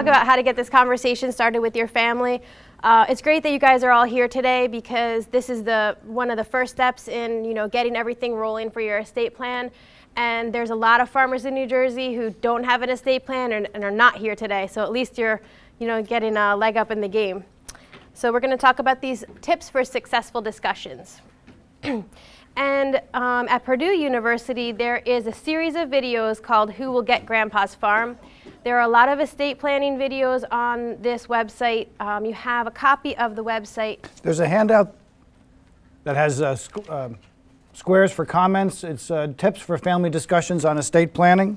talk about how to get this conversation started with your family. It's great that you guys are all here today because this is one of the first steps in getting everything rolling for your estate plan. And there's a lot of farmers in New Jersey who don't have an estate plan and are not here today. So at least you're getting a leg up in the game. So we're going to talk about these tips for successful discussions. And at Purdue University, there is a series of videos called Who Will Get Grandpa's Farm? There are a lot of estate planning videos on this website. You have a copy of the website. There's a handout that has squares for comments. It's tips for family discussions on estate planning.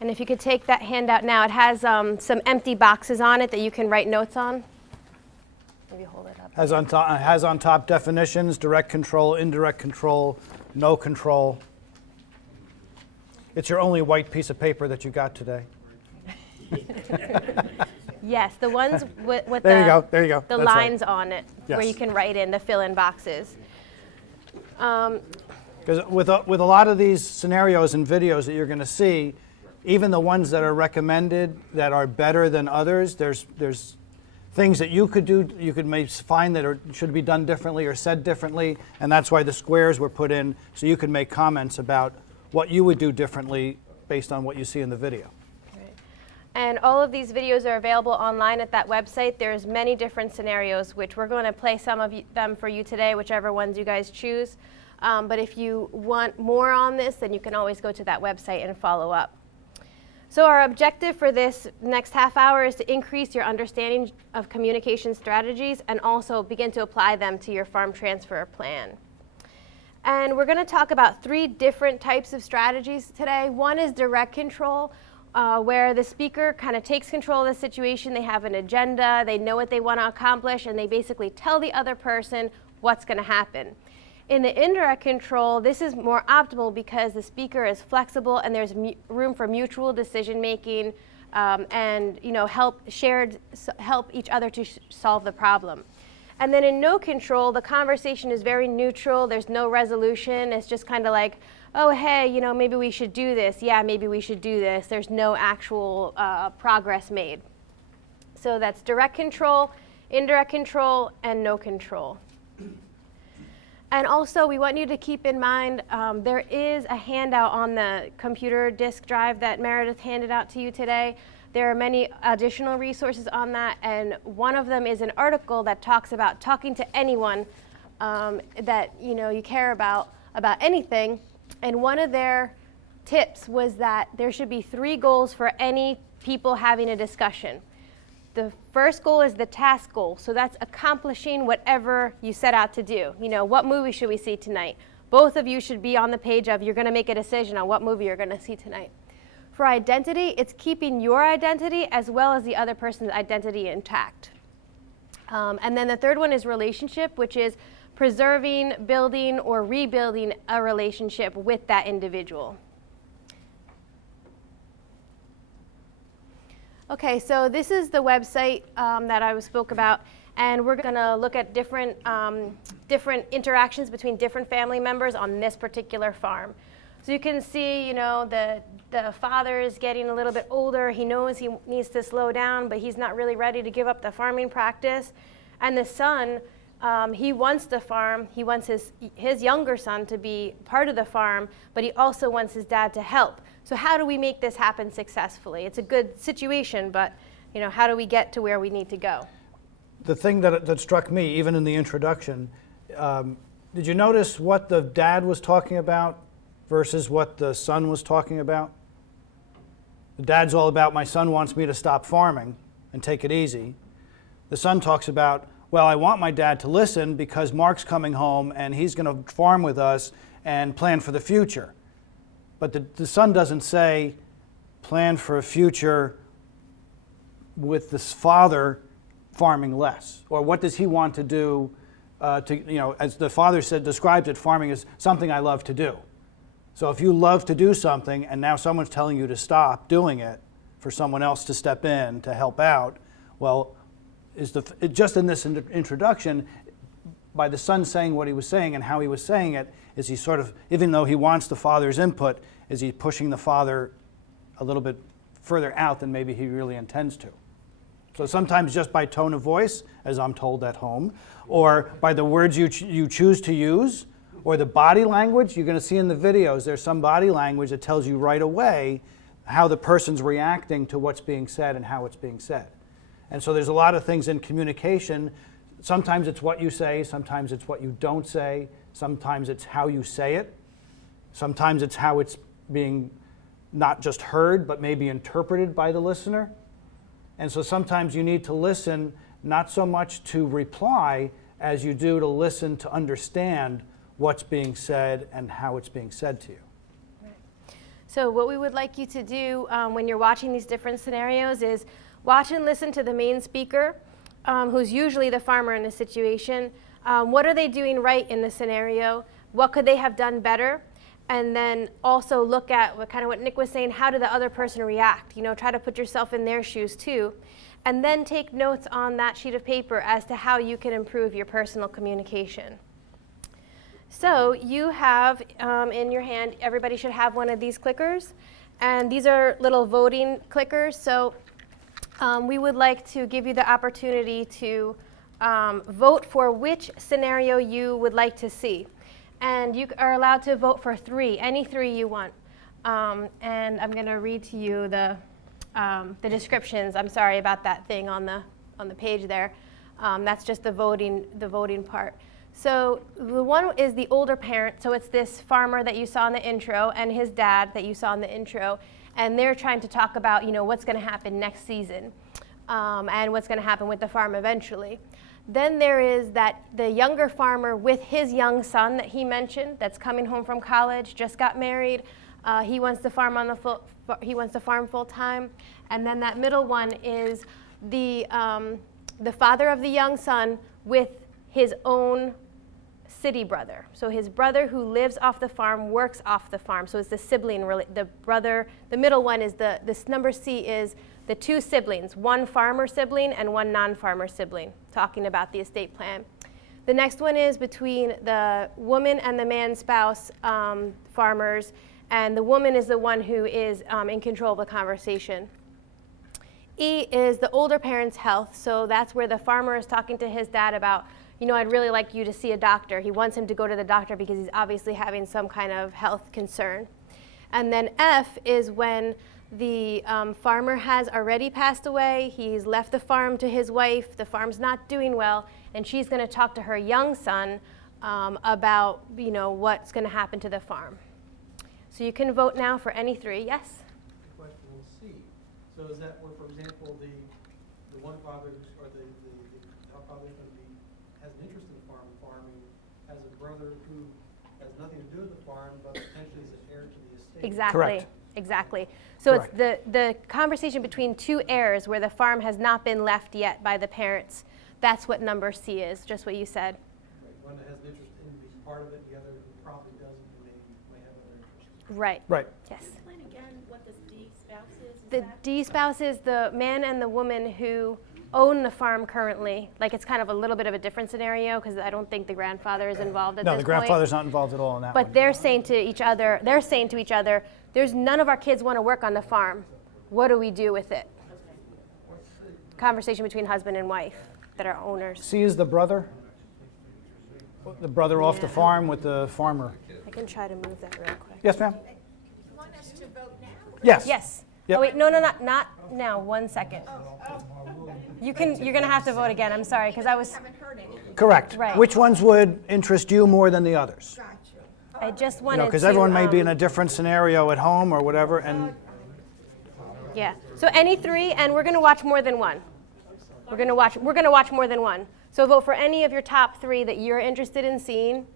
And if you could take that handout now, it has some empty boxes on it that you can write notes on. Maybe hold it up. Has on top definitions, direct control, indirect control, no control. It's your only white piece of paper that you got today. Yes, the ones with the lines on it, yes, where you can write in the fill-in boxes. Because with a lot of these scenarios and videos that you're going to see, even the ones that are recommended that are better than others, there's things that you could do, you could find that should be done differently or said differently, and that's why the squares were put in, so you can make comments about what you would do differently based on what you see in the video. Right. And all of these videos are available online at that website. There's many different scenarios, which we're going to play some of them for you today, whichever ones you guys choose. But if you want more on this, then you can always go to that website and follow up. So our objective for this next half hour is to increase your understanding of communication strategies and also begin to apply them to your farm transfer plan. And we're going to talk about 3 different types of strategies today. One is direct control, where the speaker kind of takes control of the situation. They have an agenda, they know what they want to accomplish, and they basically tell the other person what's going to happen. In the indirect control, this is more optimal because the speaker is flexible and there's room for mutual decision making and help each other to solve the problem. And then in no control, the conversation is very neutral. There's no resolution. It's just kind of like, oh, hey, maybe we should do this. Yeah, maybe we should do this. There's no actual progress made. So that's direct control, indirect control, and no control. And also, we want you to keep in mind, there is a handout on the computer disk drive that Meredith handed out to you today. There are many additional resources on that, and one of them is an article that talks about talking to anyone that you care about anything. And one of their tips was that there should be 3 goals for any people having a discussion. The first goal is the task goal. So that's accomplishing whatever you set out to do. What movie should we see tonight? Both of you should be on the page of you're going to make a decision on what movie you're going to see tonight. For identity, it's keeping your identity as well as the other person's identity intact. And then the third one is relationship, which is preserving, building, or rebuilding a relationship with that individual. Okay, so this is the website that I spoke about, and we're going to look at different interactions between different family members on this particular farm. So you can see, the father is getting a little bit older. He knows he needs to slow down, but he's not really ready to give up the farming practice. And the son, he wants to farm. He wants his younger son to be part of the farm, but he also wants his dad to help. So how do we make this happen successfully? It's a good situation, but how do we get to where we need to go? The thing that struck me, even in the introduction, did you notice what the dad was talking about versus what the son was talking about? The dad's all about, my son wants me to stop farming and take it easy. The son talks about, well, I want my dad to listen because Mark's coming home and he's going to farm with us and plan for the future. But the son doesn't say, plan for a future with this father farming less. Or what does he want to do as the father describes it, farming is something I love to do. So if you love to do something and now someone's telling you to stop doing it for someone else to step in to help out, well, just in this introduction, by the son saying what he was saying and how he was saying it, is he sort of, even though he wants the father's input, is he pushing the father a little bit further out than maybe he really intends to? So sometimes just by tone of voice, as I'm told at home, or by the words you choose to use, or the body language. You're going to see in the videos there's some body language that tells you right away how the person's reacting to what's being said and how it's being said. And so there's a lot of things in communication. Sometimes it's what you say, sometimes it's what you don't say, sometimes it's how you say it, sometimes it's how it's being not just heard, but maybe interpreted by the listener. And so sometimes you need to listen not so much to reply as you do to listen to understand what's being said and how it's being said to you. So what we would like you to do when you're watching these different scenarios is watch and listen to the main speaker, who's usually the farmer in the situation. What are they doing right in the scenario? What could they have done better? And then also look at what Nick was saying, how did the other person react? Try to put yourself in their shoes too. And then take notes on that sheet of paper as to how you can improve your personal communication. So you have in your hand, everybody should have one of these clickers. And these are little voting clickers. So we would like to give you the opportunity to vote for which scenario you would like to see. And you are allowed to vote for 3, any 3 you want. And I'm going to read to you the descriptions. I'm sorry about that thing on the page there. That's just the voting part. So the one is the older parent. So it's this farmer that you saw in the intro and his dad that you saw in the intro. And they're trying to talk about what's going to happen next season and what's going to happen with the farm eventually. Then there is the younger farmer with his young son that he mentioned that's coming home from college, just got married. He wants to farm full time. And then that middle one is the father of the young son with his own city brother. So his brother who lives off the farm works off the farm. So it's the sibling, the brother. The middle one is this number C is the 2 siblings, one farmer sibling and one non-farmer sibling, talking about the estate plan. The next one is between the woman and the man's spouse, farmers, and the woman is the one who is in control of the conversation. E is the older parent's health, so that's where the farmer is talking to his dad about, I'd really like you to see a doctor. He wants him to go to the doctor because he's obviously having some kind of health concern. And then F is when the farmer has already passed away. He's left the farm to his wife. The farm's not doing well, and she's going to talk to her young son about what's going to happen to the farm. So you can vote now for any 3. Yes? Question on C. So is that where, for example, the one father or the father has an interest in farming, has a brother who has nothing to do with the farm, but potentially is an heir to the estate? Exactly. Correct. Exactly. So Correct. It's the conversation between 2 heirs where the farm has not been left yet by the parents. That's what number C is, just what you said. Right. One that has an interest in being part of it, the other who probably doesn't and may have other interests. Right. Right. Yes. Explain again what the D spouse is. The D spouse is the man and the woman who own the farm currently. Like it's kind of a little bit of a different scenario because I don't think the grandfather is involved at this No, point. the grandfather's not involved at all in that But one. they're saying to each other, there's none of our kids want to work on the farm. What do we do with it? Conversation between husband and wife that are owners. C is the brother. The brother off the farm with the farmer. I can try to move that real quick. Yes, ma'am? You want us to vote now? Yes. Yes. Yep. Oh wait, no, not now. 1 second. You're gonna have to vote again. I'm sorry, because I was. Haven't heard anything. Correct. Right. Which ones would interest you more than the others? Gotcha. I just wanted Because to. everyone may be in a different scenario at home or whatever, and Yeah. So any 3, and we're gonna watch more than one. We're gonna watch more than one. So vote for any of your top 3 that you're interested in seeing.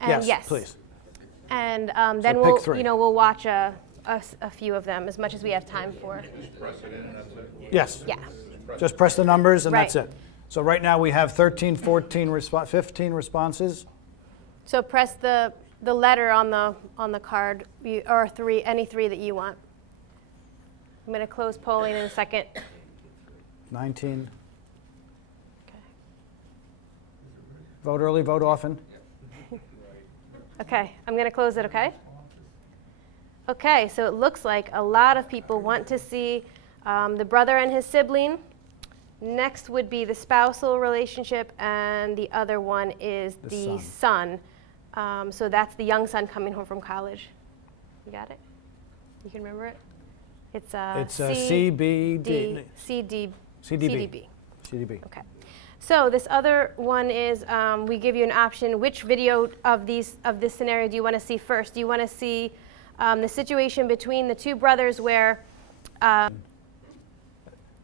And yes, please. And then pick we'll 3. we'll watch a few of them as much as we have time for. Yes. Yeah. Just press the numbers and Right. that's it. So right now we have 13, 14, 15 responses. So press the letter on the card or any 3 that you want. I'm gonna close polling in a second. 19. Okay. Vote early, vote often. Okay, I'm going to close it, okay? Okay, so it looks like a lot of people want to see the brother and his sibling Next would be the spousal relationship, and the other one is the son. So that's the young son coming home from college. You got it? You can remember it? It's CBD. CDB. CDB. Okay. So this other one is we give you an option. Which video of this scenario do you want to see first? Do you want to see the situation between the two brothers where? Of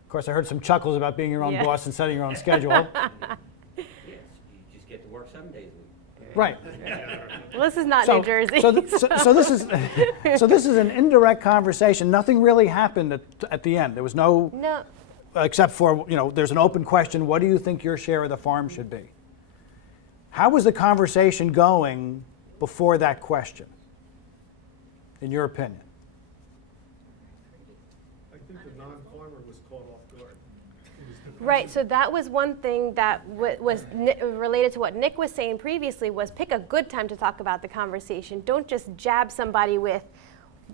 course, I heard some chuckles about being your own boss and setting your own schedule. Yes, you just get to work some days a week. Right. Well, this is not New Jersey. So this is an indirect conversation. Nothing really happened at the end. There was no. Except for, there's an open question, what do you think your share of the farm should be? How was the conversation going before that question, in your opinion? I think the non-farmer was caught off guard. Right, so that was one thing that was related to what Nick was saying previously, was pick a good time to talk about the conversation. Don't just jab somebody with,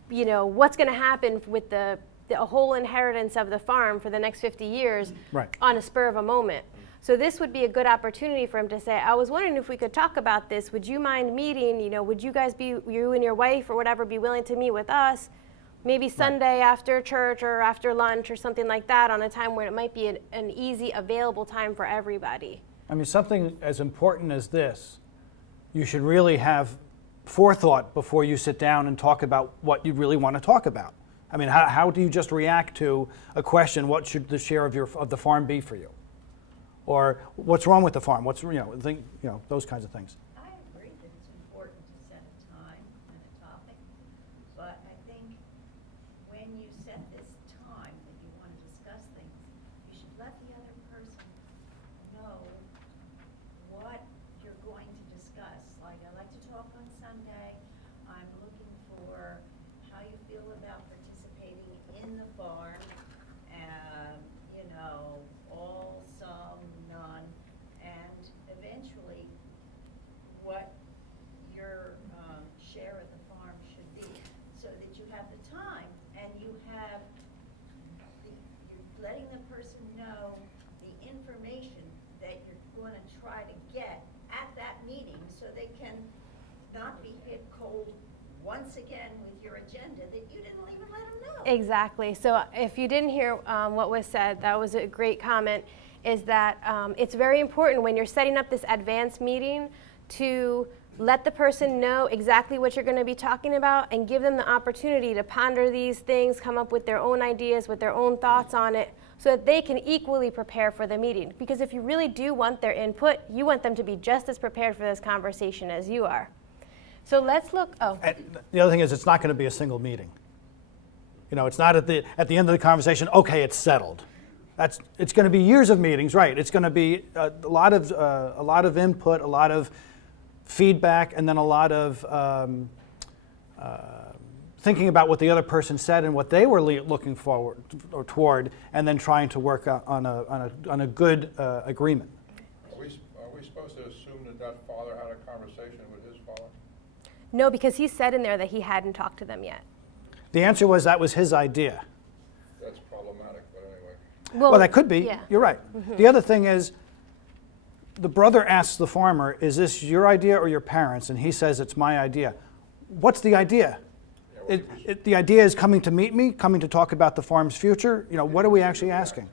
what's going to happen with the whole inheritance of the farm for the next 50 years on a spur of a moment. So this would be a good opportunity for him to say, I was wondering if we could talk about this. Would you mind meeting? Would you guys you and your wife or whatever, be willing to meet with us? Maybe Sunday after church or after lunch or something like that, on a time where it might be an easy, available time for everybody. I mean, something as important as this, you should really have forethought before you sit down and talk about what you really want to talk about. I mean, how do you just react to a question, what should the share of the farm be for you? Or what's wrong with the farm? Those kinds of things. I agree that it's important to set a time and a topic, but I think when you set this time that you want to discuss things, you should let the other person know what you're going to discuss. Like, I like to talk on Sunday. I'm looking for how you feel about participating in the farm, all, some, none, and eventually what your share of the farm should be, so that you have the time and you're letting the person know the information that you're going to try to get at that meeting, so they can not be hit cold once again with your agenda that you didn't even let them know. Exactly. So if you didn't hear what was said, that was a great comment, is that it's very important when you're setting up this advanced meeting to let the person know exactly what you're going to be talking about and give them the opportunity to ponder these things, come up with their own ideas, with their own thoughts on it, so that they can equally prepare for the meeting. Because if you really do want their input, you want them to be just as prepared for this conversation as you are. So let's look. And the other thing is, it's not going to be a single meeting. It's not at the end of the conversation, okay, it's settled. It's going to be years of meetings, right? It's going to be a lot of input, a lot of feedback, and then a lot of thinking about what the other person said and what they were looking forward or toward, and then trying to work on a good agreement. Are we supposed to assume that father had a conversation with his father? No, because he said in there that he hadn't talked to them yet. The answer was that was his idea. That's problematic, but anyway. Well, that could be. Yeah. You're right. Mm-hmm. The other thing is, the brother asks the farmer, is this your idea or your parents'? And he says, it's my idea. What's the idea? Yeah, the idea is coming to meet me, coming to talk about the farm's future. What are we actually asking?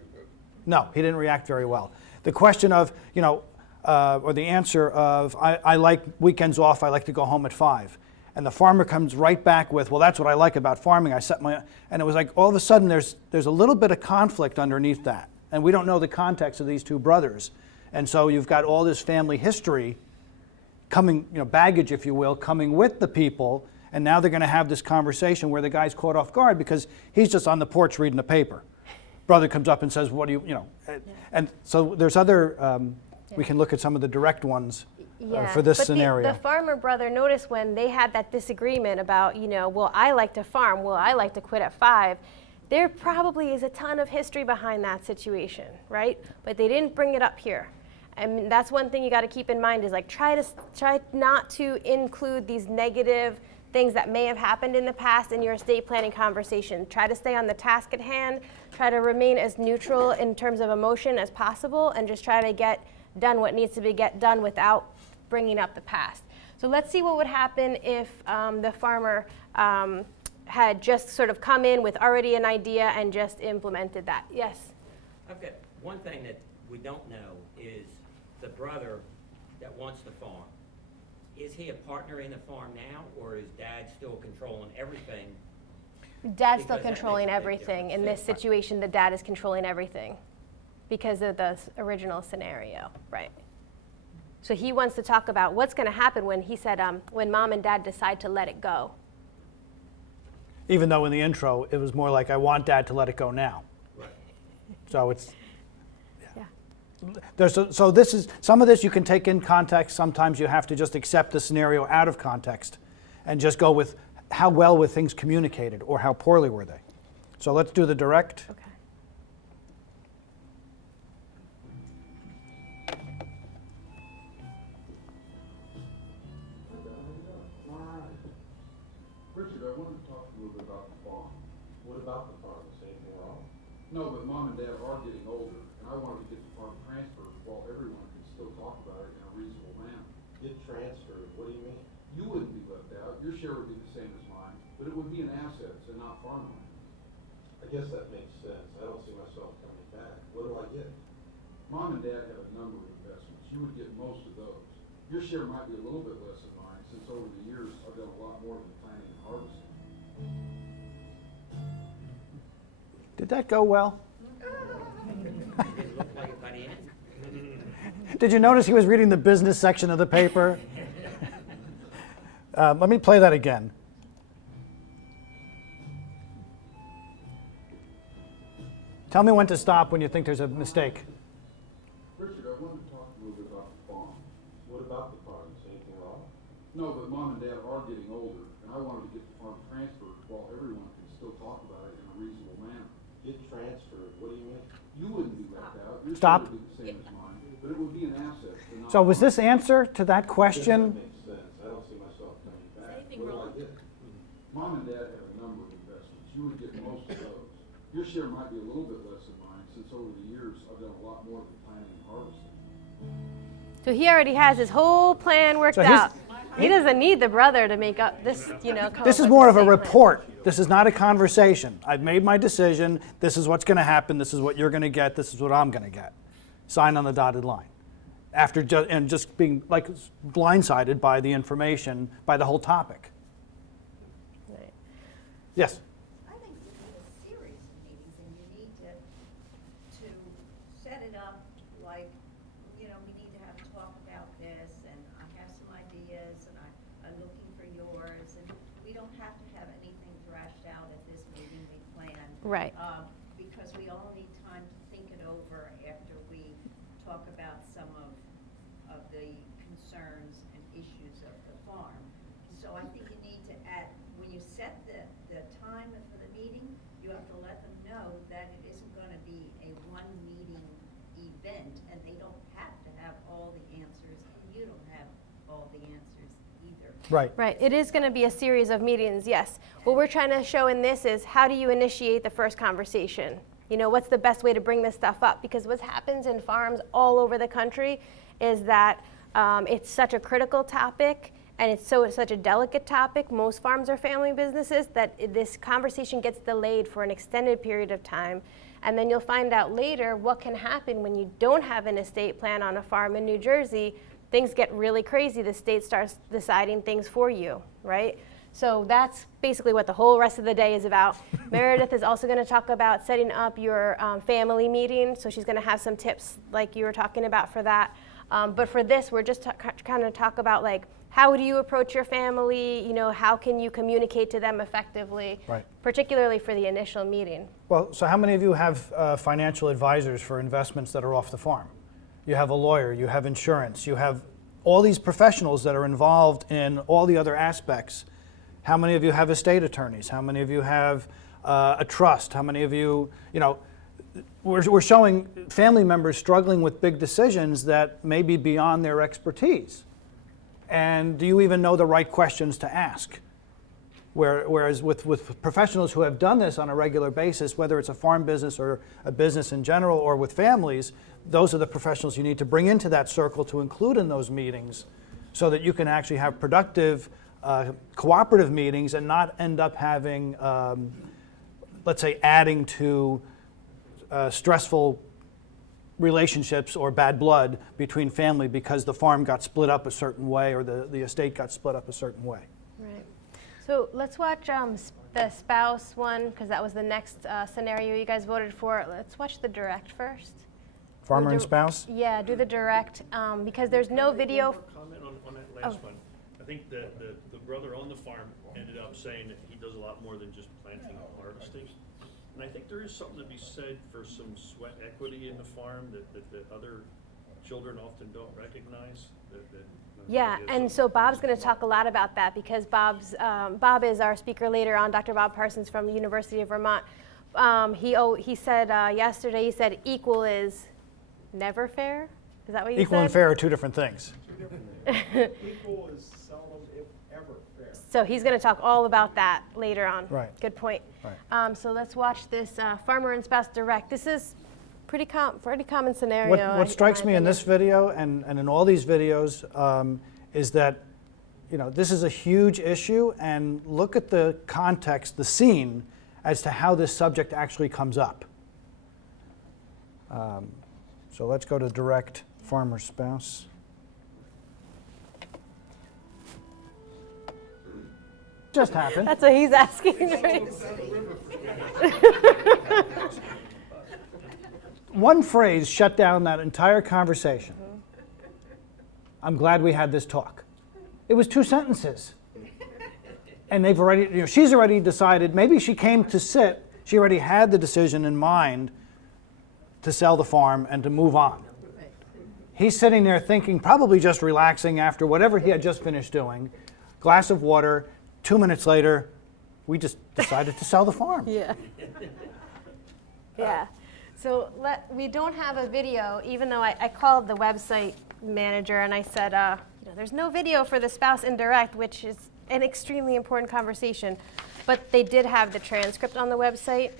No, he didn't react very well. The question of, or the answer of, I like weekends off, I like to go home at 5. And the farmer comes right back with, well, that's what I like about farming. And it was like, all of a sudden, there's a little bit of conflict underneath that. And we don't know the context of these two brothers. And so you've got all this family history coming, baggage, if you will, coming with the people. And now they're going to have this conversation where the guy's caught off guard because he's just on the porch reading the paper. Brother comes up and says, what do you. And so there's other, we can look at some of the direct ones for this scenario. The farmer brother, notice when they had that disagreement about, well, I like to farm, well, I like to quit at 5. There probably is a ton of history behind that situation, right? But they didn't bring it up here. And that's one thing you got to keep in mind is, like, try not to include these negative things that may have happened in the past in your estate planning conversation. Try to stay on the task at hand, try to remain as neutral in terms of emotion as possible, and just try to get done what needs to be get done without bringing up the past. So let's see what would happen if the farmer had just sort of come in with already an idea and just implemented that. Yes? I've got one thing that we don't know is the brother that wants the farm. Is he a partner in the farm now, or is Dad still controlling everything? Dad's still Because that makes controlling a big everything. difference. In this situation, the dad is controlling everything because of the original scenario, right? So he wants to talk about what's going to happen when he said, when Mom and Dad decide to let it go. Even though in the intro, it was more like, I want Dad to let it go now. Right. So it's, Yeah. so this is, some of this you can take in context. Sometimes you have to just accept the scenario out of context and just go with how well were things communicated or how poorly were they. So let's do the direct. Okay. Richard, I wanted to talk a little bit about the farm. What about the farm? Is anything wrong? No, but Mom and Dad are getting older, and I wanted to get the farm transferred while everyone can still talk about it in a reasonable manner. Get transferred, what do you mean? You wouldn't be left out, your share would be the same as mine, but it would be an asset and not farmland. I guess that makes sense. I don't see myself coming back. What do I get? Mom and Dad have a number of investments, you would get most of those. Your share might be a little bit less than mine, since over the years, I've done a lot more than planting and harvesting. Did that go well? Didn't look like it by the end. Did you notice he was reading the business section of the paper? Let me play that again. Tell me when to stop when you think there's a mistake. Richard, I wanted to talk a little bit about the farm. What about the farm? Is anything wrong? No, but Mom and Dad are getting older, and I wanted to get the farm transferred while everyone can still talk about it in a reasonable manner. Get transferred, what do you mean? You wouldn't be left out. Your Stop. share would be the same as mine, but it would be an asset and not. So was this answer to that That question? makes sense. I don't see myself coming back. anything wrong? What do I get? Mom and Dad have a number of investments. You would get most of those. Your share might be a little bit less than mine, since over the years, I've done a lot more than planting and harvesting. So he already has his whole plan worked So he's- out. He doesn't need the brother to make up this, come This up is with more the of a same plan. report. This is not a conversation. I've made my decision. This is what's going to happen. This is what you're going to get. This is what I'm going to get. Sign on the dotted line. After and just being like blindsided by the information, by the whole topic. Right. Yes. I think you need a series of meetings, and you need to set it up like, we need to have a talk about this, and I have some ideas, and I'm looking for yours, and we don't have to have anything thrashed out at this meeting we planned. Right. Because we all need time to think it over after we talk about some of the concerns and issues of the farm. So I think you need to when you set the time for the meeting, you have to let them know that it isn't gonna be a one-meeting event, and they don't have to have all the answers, and you don't have all the answers either. Right. Right, it is going to be a series of meetings, yes. What we're trying to show in this is how do you initiate the first conversation? What's the best way to bring this stuff up? Because what happens in farms all over the country is that it's such a critical topic and it's such a delicate topic. Most farms are family businesses that this conversation gets delayed for an extended period of time. And then you'll find out later what can happen when you don't have an estate plan on a farm in New Jersey. Things get really crazy. The state starts deciding things for you, right? So that's basically what the whole rest of the day is about. Meredith is also going to talk about setting up your family meeting. So she's going to have some tips like you were talking about for that. But for this, we're just kind of talk about like, how do you approach your family? How can you communicate to them effectively, Right. particularly for the initial meeting? Well, so how many of you have financial advisors for investments that are off the farm? You have a lawyer, you have insurance, you have all these professionals that are involved in all the other aspects. How many of you have estate attorneys? How many of you have a trust? How many of you, we're showing family members struggling with big decisions that may be beyond their expertise. And do you even know the right questions to ask? Whereas with professionals who have done this on a regular basis, whether it's a farm business or a business in general or with families, those are the professionals you need to bring into that circle to include in those meetings so that you can actually have productive, cooperative meetings and not end up having, let's say, adding to stressful relationships or bad blood between family because the farm got split up a certain way or the estate got split up a certain way. Right. So let's watch the spouse one, because that was the next scenario you guys voted for. Let's watch the direct first. Farmer Do and spouse? Yeah, do the direct, because there's no video. Comment on that last Oh. one. I think the brother on the farm ended up saying that he does a lot more than just planting and harvesting. And I think there is something to be said for some sweat equity in the farm that other children often don't recognize. Yeah, and so Bob's going to talk a lot about that because Bob is our speaker later on, Dr. Bob Parsons from the University of Vermont. He said yesterday, he said equal is never fair. Is that what you said? Equal and fair are two different things. Equal is seldom, if ever, fair. So he's going to talk all about that later on. Right. Good point. Right. So let's watch this farmer and spouse direct. This is pretty common scenario. What strikes my me in opinion. this video and in all these videos is that, this is a huge issue, and look at the context, the scene, as to how this subject actually comes up. So let's go to direct farmer spouse. Just happened. That's what he's asking. One phrase shut down that entire conversation. I'm glad we had this talk. It was 2 sentences. And they've already, she's already decided, maybe she came to sit, she already had the decision in mind to sell the farm and to move on. He's sitting there thinking, probably just relaxing after whatever he had just finished doing, glass of water, 2 minutes later, we just decided to sell the farm. Yeah. Yeah. So we don't have a video, even though I called the website manager and I said, there's no video for the spouse indirect, which is an extremely important conversation. But they did have the transcript on the website.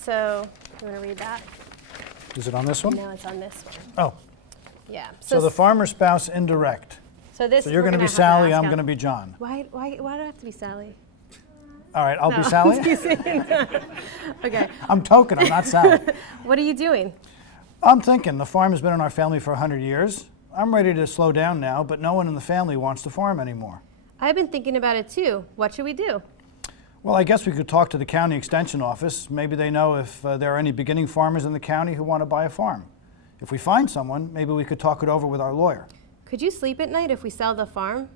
So you want to read that? Is it on this one? No, it's on this one. Oh, Yeah. so the farmer spouse indirect. So this. So you're we're going to be have Sally, ask I'm him. going to be John. Why do I have to be Sally? All right, I'll be No, Sally. I'm teasing. Okay. I'm token, I'm not Sally. What are you doing? I'm thinking the farm has been in our family for 100 years. I'm ready to slow down now, but no one in the family wants to farm anymore. I've been thinking about it too. What should we do? Well, I guess we could talk to the county extension office. Maybe they know if there are any beginning farmers in the county who want to buy a farm. If we find someone, maybe we could talk it over with our lawyer. Could you sleep at night if we sell the farm?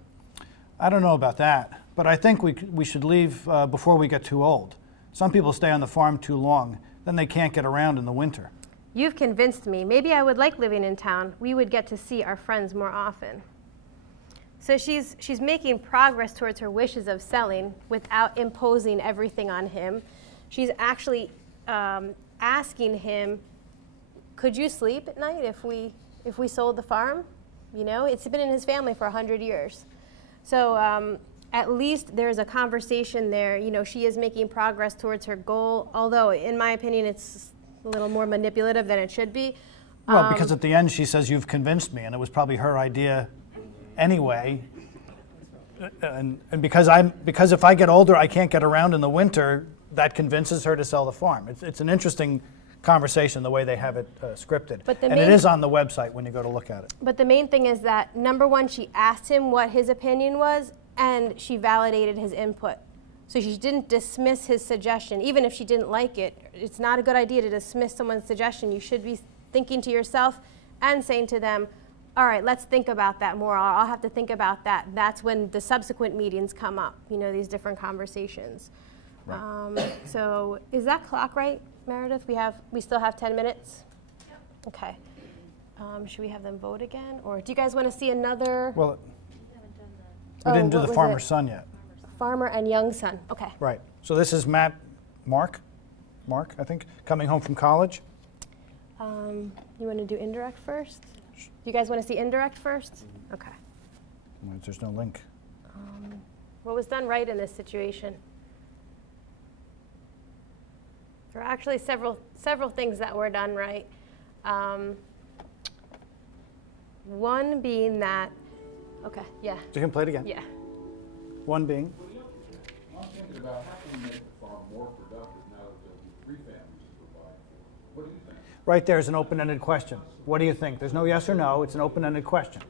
I don't know about that, but I think we should leave before we get too old. Some people stay on the farm too long, then they can't get around in the winter. You've convinced me. Maybe I would like living in town. We would get to see our friends more often. So she's making progress towards her wishes of selling without imposing everything on him. She's actually asking him, could you sleep at night if we sold the farm? It's been in his family for 100 years. So at least there's a conversation there. She is making progress towards her goal, although in my opinion it's a little more manipulative than it should be. Well, because at the end she says, you've convinced me, and it was probably her idea anyway. And because if I get older, I can't get around in the winter, that convinces her to sell the farm. It's an interesting conversation, the way they have it scripted. And it is on the website when you go to look at it. But the main thing is that, number one, she asked him what his opinion was, and she validated his input. So she didn't dismiss his suggestion, even if she didn't like it. It's not a good idea to dismiss someone's suggestion. You should be thinking to yourself and saying to them, all right, let's think about that more. I'll have to think about that. That's when the subsequent meetings come up, these different conversations. Right. So is that clock right, Meredith? We still have 10 minutes? Yep. Okay. Should we have them vote again? Or do you guys want to see another? Well, We haven't done we didn't do what the was farmer's it? son yet. Farmer and young son. Okay. Right. So this is Mark, I think, coming home from college. You want to do indirect first? You guys want to see indirect first? Okay. There's no link. What was done right in this situation? There are actually several things that were done right. One being that, okay, yeah, You can play it again. yeah. One being, I'm thinking about how can we make the farm more productive now that there'll be 3 families to provide for? What do you think? right there is an open-ended question. What do you think? There's no yes or no, it's an open-ended question.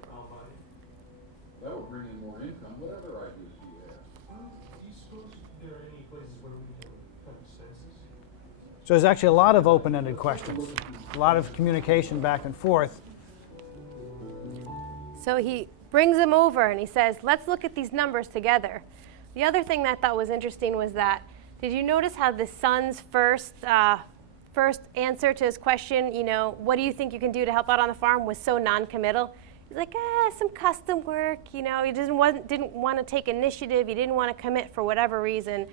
That would bring in more income. What other ideas do you have? Do you suppose there are any places where we can cut expenses? So there's actually a lot of open-ended questions, a lot of communication back and forth. So he brings him over and he says, let's look at these numbers together. The other thing that I thought was interesting was that, did you notice how the son's first answer to his question, what do you think you can do to help out on the farm, was so non-committal? He's like, some custom work, he didn't want to take initiative, he didn't want to commit for whatever reason.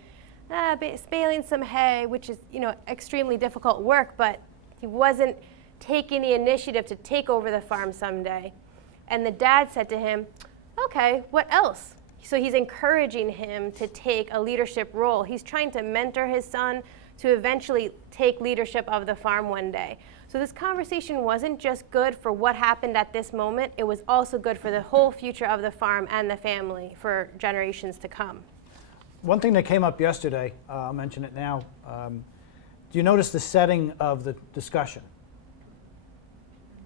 Baling some hay, which is, extremely difficult work, but he wasn't taking the initiative to take over the farm someday. And the dad said to him, okay, what else? So he's encouraging him to take a leadership role. He's trying to mentor his son to eventually take leadership of the farm one day. So this conversation wasn't just good for what happened at this moment, it was also good for the whole future of the farm and the family for generations to come. One thing that came up yesterday, I'll mention it now. Do you notice the setting of the discussion?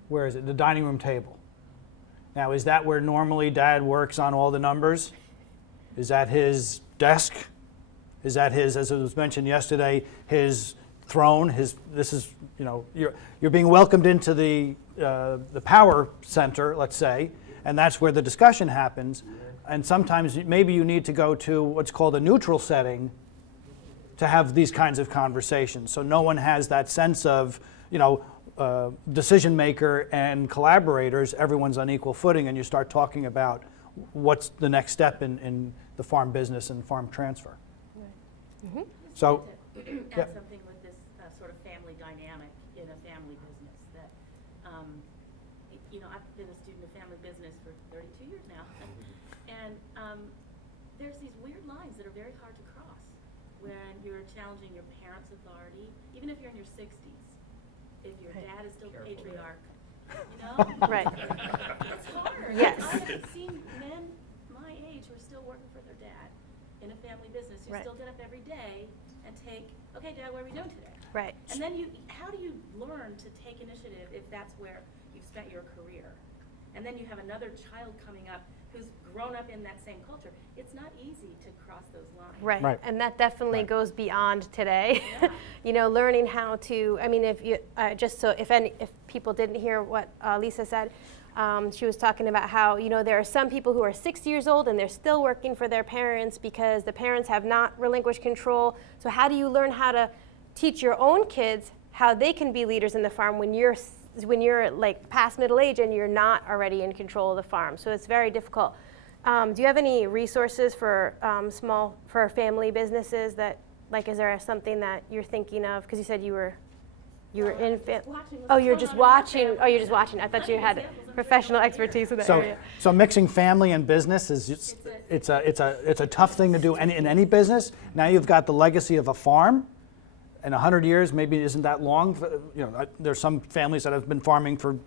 Where is it? The dining room table. Now, is that where normally Dad works on all the numbers? Is that his desk? Is that his, as it was mentioned yesterday, his throne? This is, you're being welcomed into the power center, let's say, and that's where the discussion happens. And sometimes maybe you need to go to what's called a neutral setting to have these kinds of conversations. So no one has that sense of, decision maker and collaborators, everyone's on equal footing, and you start talking about what's the next step in the farm business and farm transfer. Mm-hmm. So, add yeah. something with this sort of family dynamic in a family business that, I've been a student of family business for 32 years now. And there's these weird lines that are very hard to cross when you're challenging your parents' authority, even if you're in your 60s. If your dad is still the patriarch, Right. It's hard. Yes. I've seen men my age who are still working for their dad in a family business who Right. still get up every day and take, okay, Dad, what are we doing today? Right. And then how do you learn to take initiative if that's where you've spent your career? And then you have another child coming up who's grown up in that same culture. It's not easy to cross those lines. Right. Right. And that definitely Right. goes beyond today. Yeah. Learning how to, if you, just so if people didn't hear what Lisa said, she was talking about how, there are some people who are 60 years old and they're still working for their parents because the parents have not relinquished control. So how do you learn how to teach your own kids how they can be leaders in the farm when you're like past middle age and you're not already in control of the farm? So it's very difficult. Do you have any resources for for family businesses that, is there something that you're thinking of? Because you said you were in. Oh, you're just watching. Oh, you're just watching. I thought you had professional expertise in that area. So mixing family and business is just, it's a tough thing to do in any business. Now you've got the legacy of a farm. In 100 years, maybe isn't that long. There's some families that have been farming for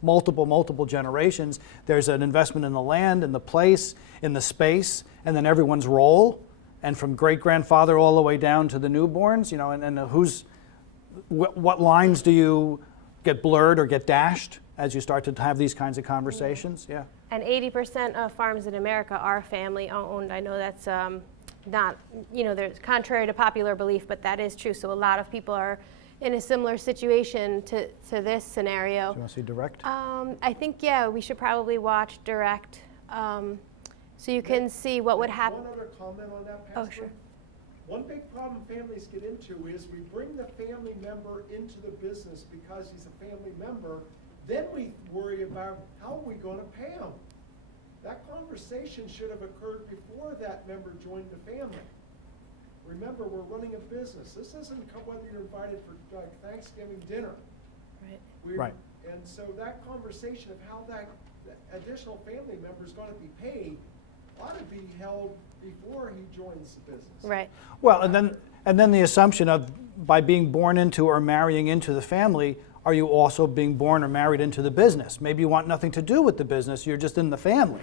multiple generations. There's an investment in the land, in the place, in the space, and then everyone's role, and from great-grandfather all the way down to the newborns, what lines do you get blurred or get dashed as you start to have these kinds of conversations? Yeah. And 80% of farms in America are family-owned. I know that's not, there's contrary to popular belief, but that is true. So a lot of people are in a similar situation to this scenario. Do you want to see Direct? I think, we should probably watch Direct so you can see what would happen. One other comment on that, Oh, Pastor. sure. One big problem families get into is we bring the family member into the business because he's a family member, then we worry about how are we going to pay him. That conversation should have occurred before that member joined the family. Remember, we're running a business. This isn't whether you're invited for Thanksgiving dinner. Right. Right. And so that conversation of how that additional family member is going to be paid ought to be held before he joins the business. Right. Well, and then the assumption of by being born into or marrying into the family, are you also being born or married into the business? Maybe you want nothing to do with the business, you're just in the family.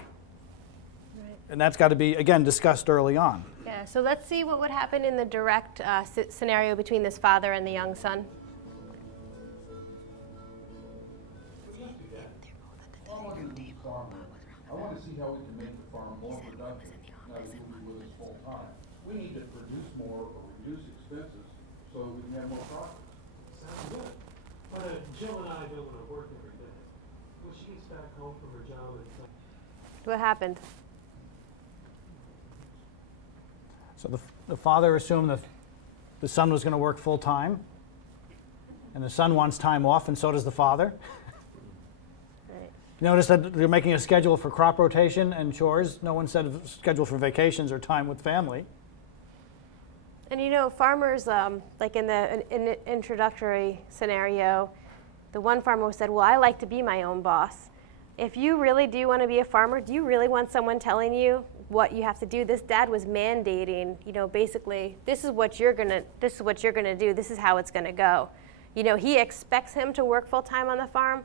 Right. And that's got to be, again, discussed early on. Yeah, so let's see what would happen in the direct scenario between this father and the young son. I want to see how we can make the farm more productive now that we'll be with us full time. We need to produce more or reduce expenses so that we can have more profit. Sounds good. But Jill and I don't want to work every day. When she gets back home from her job at What happened? So the father assumed that the son was going to work full time, and the son wants time off, and so does the father. Right. Notice that they're making a schedule for crop rotation and chores. No one said a schedule for vacations or time with family. And you know, farmers, like in the introductory scenario, the one farmer said, well, I like to be my own boss. If you really do want to be a farmer, do you really want someone telling you what you have to do? This dad was mandating, you know, basically, this is what you're gonna do. This is how it's gonna go. You know, he expects him to work full time on the farm.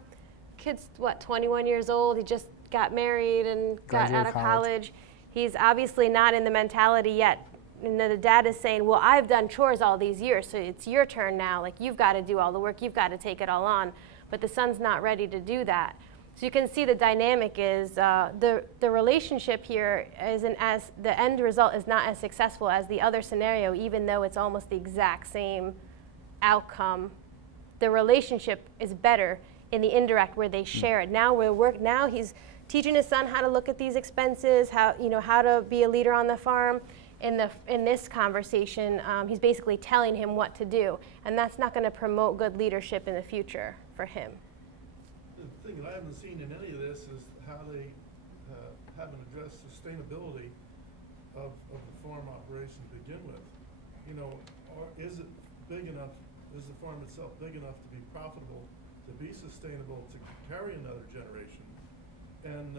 Kid's what, 21 years old. He just got married and got out of college. He's obviously not in the mentality yet. And the dad is saying, well, I've done chores all these years, so it's your turn now. Like, you've got to do all the work. You've got to take it all on. But the son's not ready to do that. So you can see the dynamic is the relationship here isn't as, the end result is not as successful as the other scenario, even though it's almost the exact same outcome. The relationship is better in the indirect where they share it. Now he's teaching his son how to look at these expenses, how to be a leader on the farm. In this conversation, he's basically telling him what to do, and that's not going to promote good leadership in the future for him. The thing that I haven't seen in any of this is how they haven't addressed sustainability of the farm operation to begin with. You know, is it big enough, is the farm itself big enough to be profitable, to be sustainable, to carry another generation? And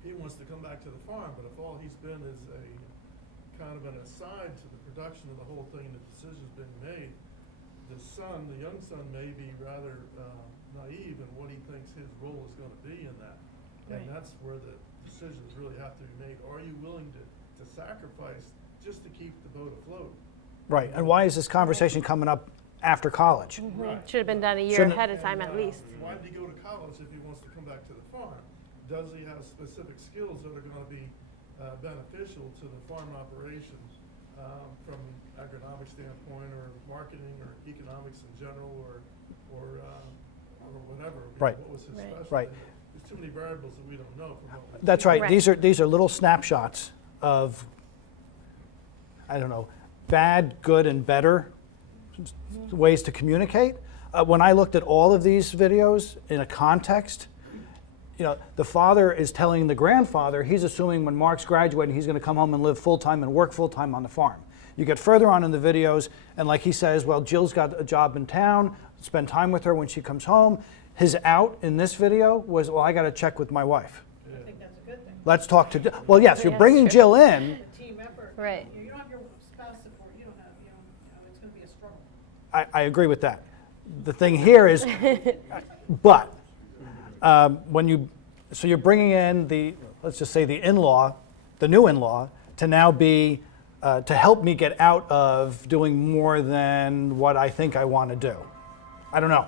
he wants to come back to the farm, but if all he's been is a kind of an aside to the production of the whole thing, the decision's been made, the young son may be rather naive in what he thinks his role is going to be in that. Right. And that's where the decisions really have to be made. Are you willing to sacrifice just to keep the boat afloat? Right. And why is this conversation coming up after college? Right. Should have been done a year Shouldn't- ahead of time at least. Why did he go to college if he wants to come back to the farm? Does he have specific skills that are going to be beneficial to the farm operations from an agronomic standpoint, or marketing, or economics in general, or whatever? Right. What was his Right. specialty? Right. There's too many variables that we don't know. From what we've That's seen. right. Right. These are little snapshots of, I don't know, bad, good, and better ways to communicate. When I looked at all of these videos in a context, you know, the father is telling the grandfather, he's assuming when Mark's graduating, he's going to come home and live full-time and work full-time on the farm. You get further on in the videos, and like he says, well, Jill's got a job in town, spend time with her when she comes home. His out in this video was, well, I got to check with my wife. I think that's a good thing. Let's talk to, well, yes, you're Yeah, bringing that's true. Jill in. The team effort. Right. You don't have your spouse support, you don't have, it's gonna be a struggle. I agree with that. The thing here is, but so you're bringing in let's just say the in-law, the new in-law, to now be, to help me get out of doing more than what I think I want to do. I don't know.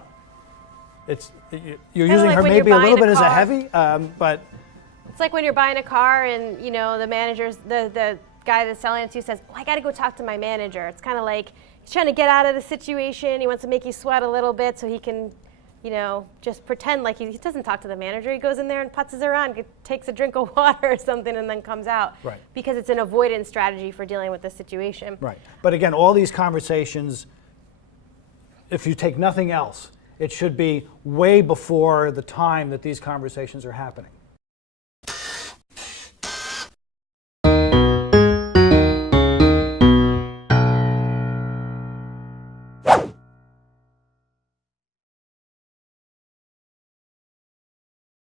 You're using like her when maybe you're a little buying bit a as a car. heavy, but It's like when you're buying a car and, you know, the manager's, the guy that's selling it to you says, oh, I got to go talk to my manager. It's kind of like he's trying to get out of the situation. He wants to make you sweat a little bit so he can, you know, just pretend like he doesn't talk to the manager. He goes in there and putzes around, takes a drink of water or something, and then comes out. Right. Because it's an avoidance strategy for dealing with the situation. right. But again, all these conversations, if you take nothing else, it should be way before the time that these conversations are happening.